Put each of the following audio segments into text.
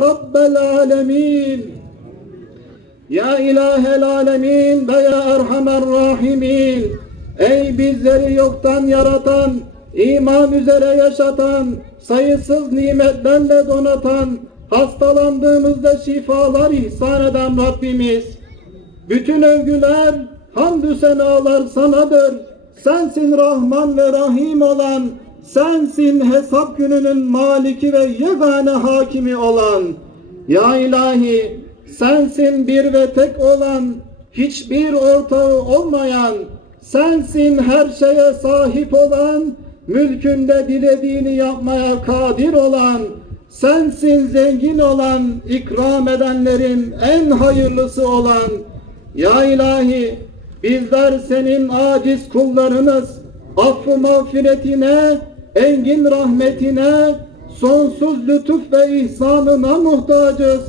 Rabbel alemin. Ya ilahel alemin ve ya erhamer rahimin. Ey bizleri yoktan yaratan, iman üzere yaşatan, sayısız nimetlerle donatan, hastalandığımızda şifalar ihsan eden Rabbimiz. Bütün övgüler, hamdü senalar sanadır. Sensin Rahman ve Rahim olan, sensin hesap gününün maliki ve yegane hakimi olan. Ya ilahi, sensin bir ve tek olan, hiçbir ortağı olmayan, sensin her şeye sahip olan, mülkünde dilediğini yapmaya kadir olan, sensin zengin olan, ikram edenlerin en hayırlısı olan. Ya ilahi, bizler senin aciz kullarınız, affı mağfiretine, engin rahmetine, sonsuz lütuf ve ihsanına muhtacız.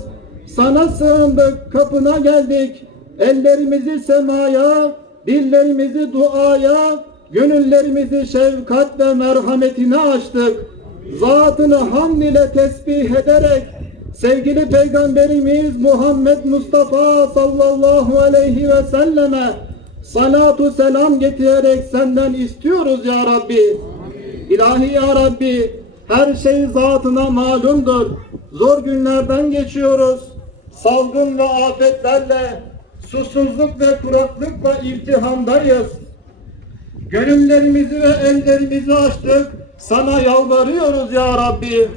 Sana sığındık, kapına geldik. Ellerimizi semaya, dillerimizi duaya, gönüllerimizi şefkat ve merhametine açtık. Zatını hamd ile tesbih ederek, sevgili Peygamberimiz Muhammed Mustafa sallallahu aleyhi ve selleme salatu selam getirerek senden istiyoruz ya Rabbi. İlahi ya Rabbi, her şey zatına malumdur. Zor günlerden geçiyoruz. Salgın ve afetlerle, susuzluk ve kuraklıkla imtihandayız. Gönüllerimizi ve ellerimizi açtık. Sana yalvarıyoruz ya Rabbi.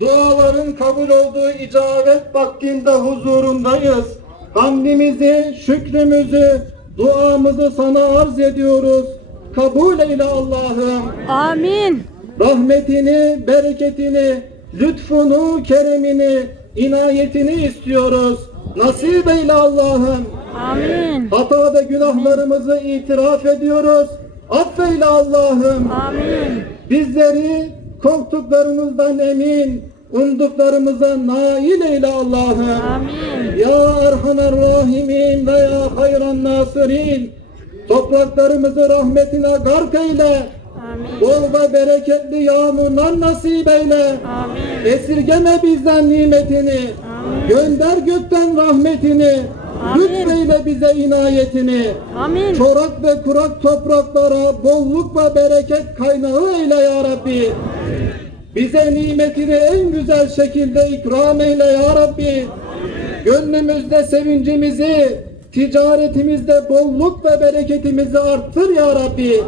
Duaların kabul olduğu icabet vaktinde huzurundayız. Hamdimizi, şükrümüzü, duamızı sana arz ediyoruz. Kabul eyle Allah'ım Amin. rahmetini, bereketini, lütfunu, keremini, inayetini istiyoruz. Nasip eyle Allah'ım. Amin. Hata ve günahlarımızı itiraf ediyoruz. Affeyle Allah'ım. Amin. Bizleri korktuklarımızdan emin, umduklarımıza nail eyle Allah'ım. Amin. Ya Erhamer Rahimin ve ya Hayran Nasirin. Topraklarımızı rahmetine gark eyle. Amin. Bol ve bereketli yağmurlar nasip eyle. Amin. Esirgeme bizden nimetini. Amin. Gönder gökten rahmetini. Amin. Lütfeyle bize inayetini. Amin. Çorak ve kurak topraklara bolluk ve bereket kaynağı eyle ya Rabbi. Bize nimetini en güzel şekilde ikram eyle ya Rabbi. Gönlümüzde sevincimizi, ticaretimizde bolluk ve bereketimizi arttır ya Rabbi.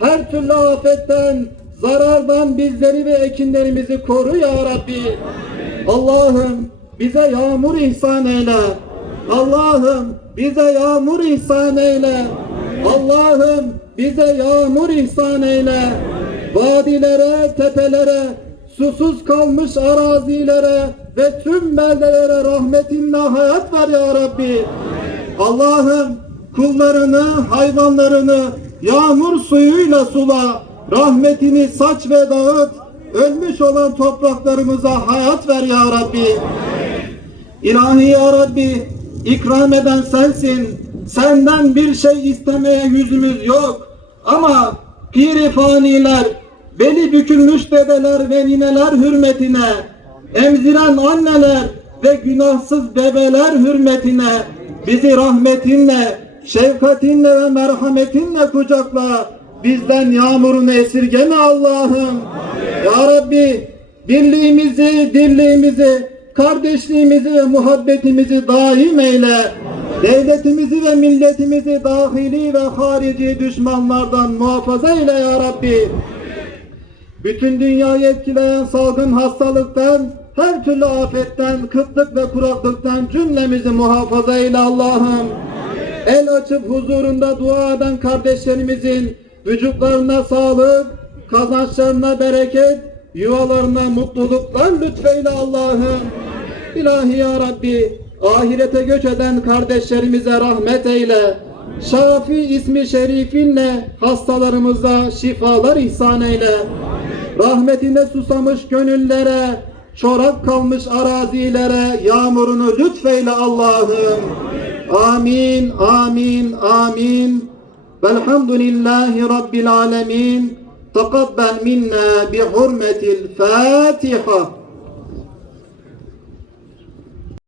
Her türlü afetten, zarardan bizleri ve ekinlerimizi koru ya Rabbi. Allah'ım bize yağmur ihsan eyle. Allah'ım bize yağmur ihsan eyle. Allah'ım bize yağmur ihsan eyle. Vadilere, tepelere, susuz kalmış arazilere ve tüm beldelere rahmetinle hayat ver ya Rabbi. Allah'ım kullarını, hayvanlarını yağmur suyuyla sula, rahmetini saç ve dağıt, ölmüş olan topraklarımıza hayat ver ya Rabbi. İlahi ya Rabbi, ikram eden sensin. Senden bir şey istemeye yüzümüz yok. Ama piri faniler, beli bükülmüş dedeler ve nineler hürmetine, emziren anneler ve günahsız bebeler hürmetine bizi rahmetinle, şefkatinle ve merhametinle kucakla. Bizden yağmurunu esirgeme Allah'ım. Ya Rabbi birliğimizi, dirliğimizi, kardeşliğimizi ve muhabbetimizi daim eyle. Devletimizi ve milletimizi dahili ve harici düşmanlardan muhafaza eyle ya Rabbi. Bütün dünyayı etkileyen salgın hastalıktan, her türlü afetten, kıtlık ve kuraklıktan cümlemizi muhafaza eyle Allah'ım. El açıp huzurunda dua eden kardeşlerimizin vücutlarına sağlık, kazançlarına bereket, yuvalarına mutluluklar lütfeyle Allah'ım. İlahi ya Rabbi, ahirete göç eden kardeşlerimize rahmet eyle. Şafi ismi şerifinle hastalarımıza şifalar ihsan eyle. Rahmetine susamış gönüllere, çorak kalmış arazilere yağmurunu lütfeyle Allah'ım. Amin, amin, amin. Velhamdülillahi Rabbil alemin. Tekabbel minna bi hurmetil Fatiha.